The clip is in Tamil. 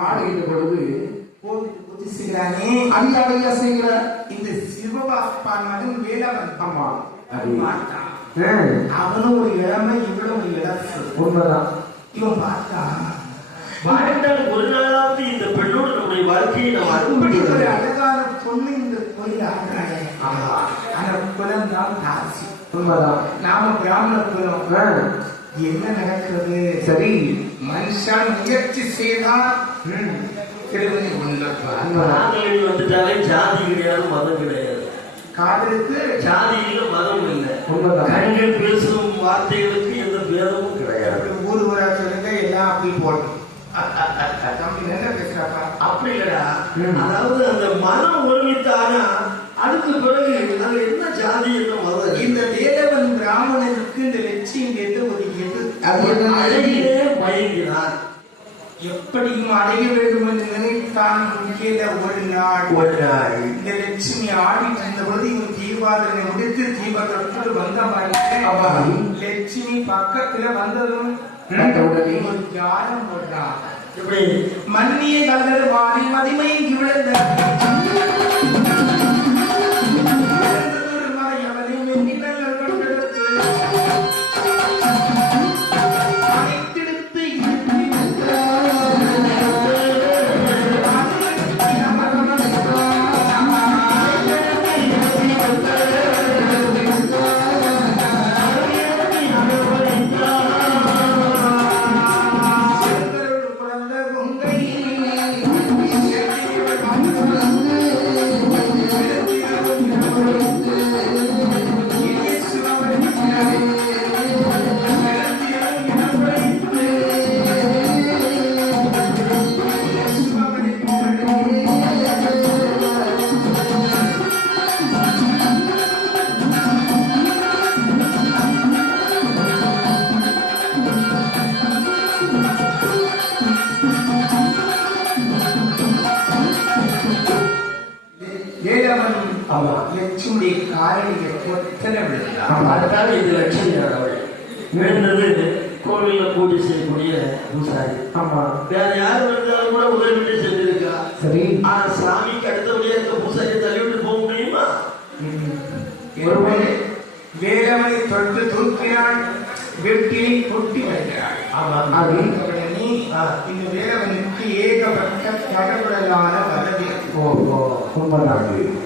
ஆடுகின்ற பொழுது அடியாடையா செய்கிற இந்த சிவபாஸ்பான் மகன் வேலவன் அம்மா அவனும் ஒரு இளமை இவளும் ஒரு இளசு. உண்மைதான். இவன் பார்த்தா வாழ்ந்தால் ஒரு நாளாவது இந்த பெண்ணோடு நம்முடைய வாழ்க்கையை நாம் அரும்படி ஒரு அழகான பொண்ணு இந்த நாம பிராமண என்ன நடக்கிறது? சரி மனுஷன் முயற்சி உண்டப்பா உண்மைதான் நாங்கள் வந்துட்டாலே ஜாதி கிடையாது மதம் கிடையாது. காதலுக்கு ஜாதி இல்லை. மதம் இல்லை கண்கள் பேசும் வார்த்தைகளுக்கு எந்த பேதமும் கிடையாது. ஊர் ஊரா சொல்லுங்க எல்லாம் அப்படி போடணும். அப்படி இல்லடா. அதாவது அந்த மனம் ஒருமித்தானா அதுக்கு பிறகு என்ன ஜாதி என்ன மதம் இந்த வேலவன் பிராமணனுக்கு இந்த லட்சியம் ஒரு எது அது என்ன? அழகிலே மயங்கினார் எப்படியும் அடைய வேண்டும் என்று நினைத்தான் இங்கே ஒரு நாள். ஒரு நாள். இந்த லட்சுமி ஆடிட்டு இருந்தபோது இவன் தீபாவளி முடித்து தீபத்தோடு வந்த. மாதிரி லட்சுமி பக்கத்துல வந்ததும் ஒரு தியானம் போட்டான். இப்படி மன்னிய கல்லர் வாடி மதிமை விழுந்த வேலவன். லட்சுமியுடைய காரணியை கொத்தனை விழுந்தான். அதுதான் இது லட்சுமி வேண்டது கோவில்ல பூஜை செய்யக்கூடிய பூசாரி. ஆமா. வேற யார் வந்தாலும் கூட உதவி செஞ்சிருக்கா சரி. ஆனா சாமிக்கு அடுத்தபடியா இந்த பூசாரியை தள்ளிவிட்டு போக முடியுமா? ஒருவன் வேலவனை தொட்டு தூக்கினாள் வெட்டியை கொட்டி வைக்கிறாள். ஆமா. அது இந்த வேலவனுக்கு ஏகப்பட்ட கடவுளான வரவேற்பு. ஓ ஓ உண்மைதான்